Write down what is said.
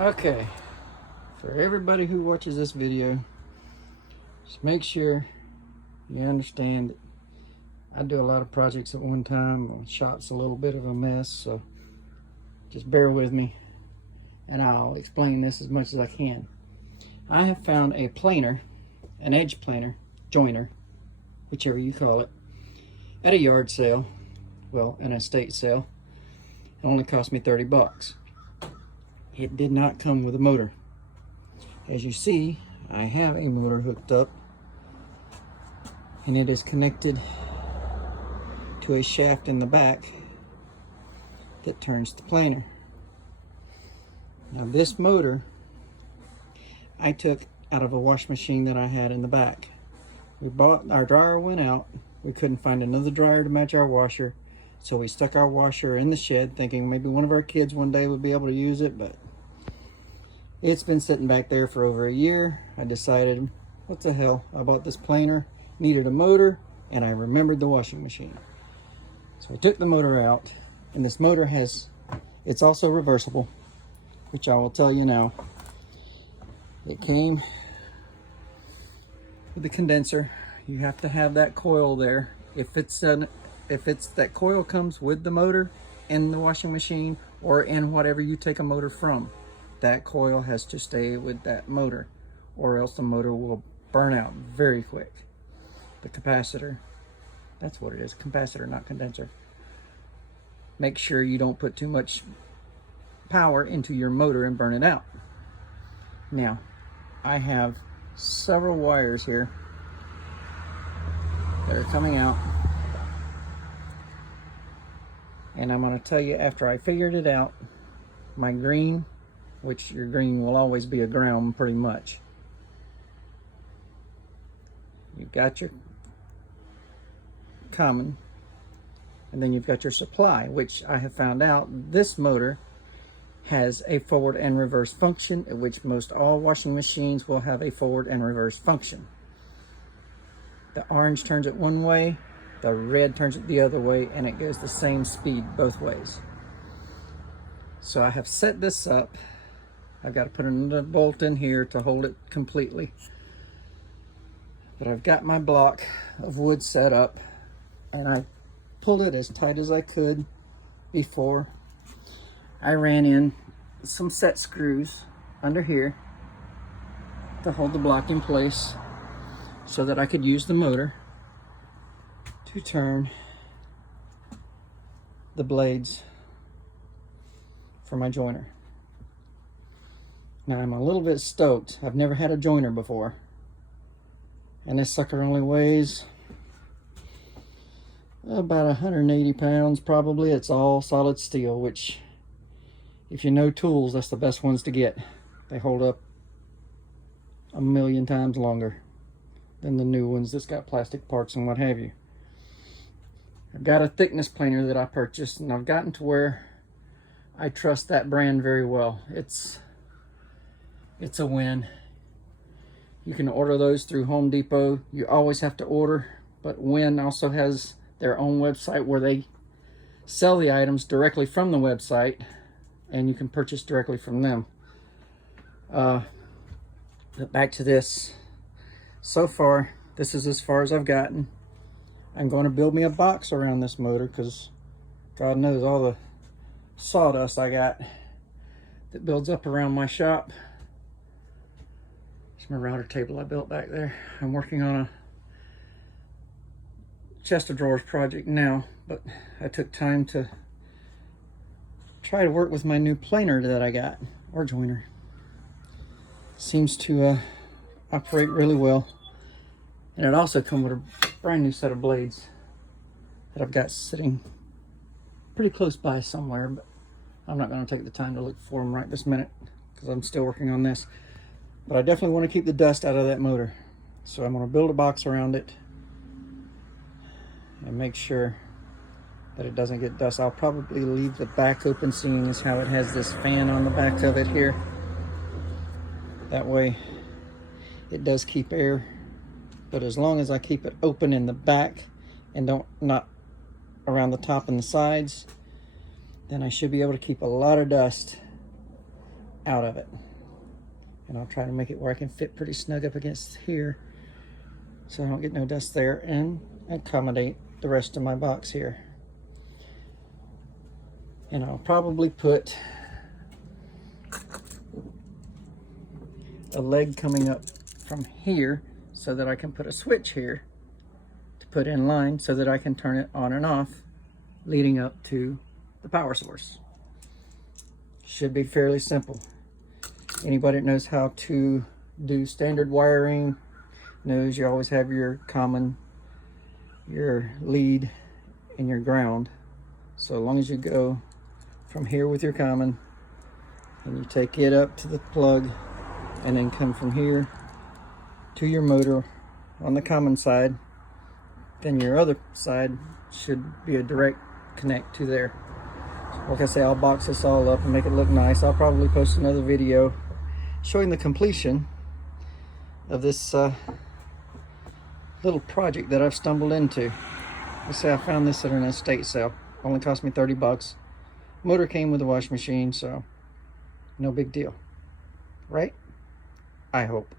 Okay, for everybody who watches this video, just make sure you understand that I do a lot of projects at one time. My shop's a little bit of a mess, so just bear with me and I'll explain this as much as I can. I have found a planer, an edge planer, joiner, whichever you call it, at a yard sale, well, an estate sale. It only cost me 30 bucks. It did not come with a motor. As you see, I have a motor hooked up, and it is connected to a shaft in the back that turns the planer. Now this motor I took out of a wash machine that I had in the back. Our dryer went out. We couldn't find another dryer to match our washer, so we stuck our washer in the shed thinking maybe one of our kids one day would be able to use it, but it's been sitting back there for over a year. I decided, what the hell, I bought this planer, needed a motor, and I remembered the washing machine. So I took the motor out, and this motor it's also reversible, which I will tell you now. It came with a condenser. You have to have that coil there. If that coil comes with the motor in the washing machine or in whatever you take a motor from, that coil has to stay with that motor, or else the motor will burn out very quick. The capacitor, that's what it is, capacitor, not condenser. Make sure you don't put too much power into your motor and burn it out. Now, I have several wires here that are coming out, and I'm going to tell you, after I figured it out, my green, which your green will always be a ground pretty much. You've got your common, and then you've got your supply, which I have found out this motor has a forward and reverse function, which most all washing machines will have a forward and reverse function. The orange turns it one way, the red turns it the other way, and it goes the same speed both ways. So I have set this up. I've got to put another bolt in here to hold it completely. But I've got my block of wood set up, and I pulled it as tight as I could before. I ran in some set screws under here to hold the block in place so that I could use the motor to turn the blades for my joiner. Now I'm a little bit stoked. I've never had a joiner before, and this sucker only weighs about 180 pounds probably. It's all solid steel, which, if you know tools, that's the best ones to get. They hold up a million times longer than the new ones that's got plastic parts and what have you. I've got a thickness planer that I purchased, and I've gotten to where I trust that brand very well. It's a win. You can order those through Home Depot. You always have to order, but Win also has their own website where they sell the items directly from the website, and you can purchase directly from them. But back to this. So far, this is as far as I've gotten. I'm going to build me a box around this motor because God knows all the sawdust I got that builds up around my shop. It's my router table I built back there. I'm working on a chest of drawers project now, but I took time to try to work with my new planer that I got, or joiner. Seems to operate really well. And it also comes with a brand new set of blades that I've got sitting pretty close by somewhere, but I'm not going to take the time to look for them right this minute because I'm still working on this. But I definitely want to keep the dust out of that motor. So I'm going to build a box around it and make sure that it doesn't get dust. I'll probably leave the back open, seeing as how it has this fan on the back of it here. That way it does keep air, but as long as I keep it open in the back and not around the top and the sides, then I should be able to keep a lot of dust out of it. And I'll try to make it where I can fit pretty snug up against here so I don't get no dust there, and accommodate the rest of my box here. And I'll probably put a leg coming up from here so that I can put a switch here to put in line so that I can turn it on and off leading up to the power source. Should be fairly simple. Anybody that knows how to do standard wiring knows you always have your common, your lead and your ground. So as long as you go from here with your common and you take it up to the plug and then come from here to your motor on the common side, then your other side should be a direct connect to there. Like I say, I'll box this all up and make it look nice. I'll probably post another video showing the completion of this little project that I've stumbled into. Let's say I found this at an estate sale. Only cost me 30 bucks. Motor came with a wash machine, so no big deal. Right? I hope.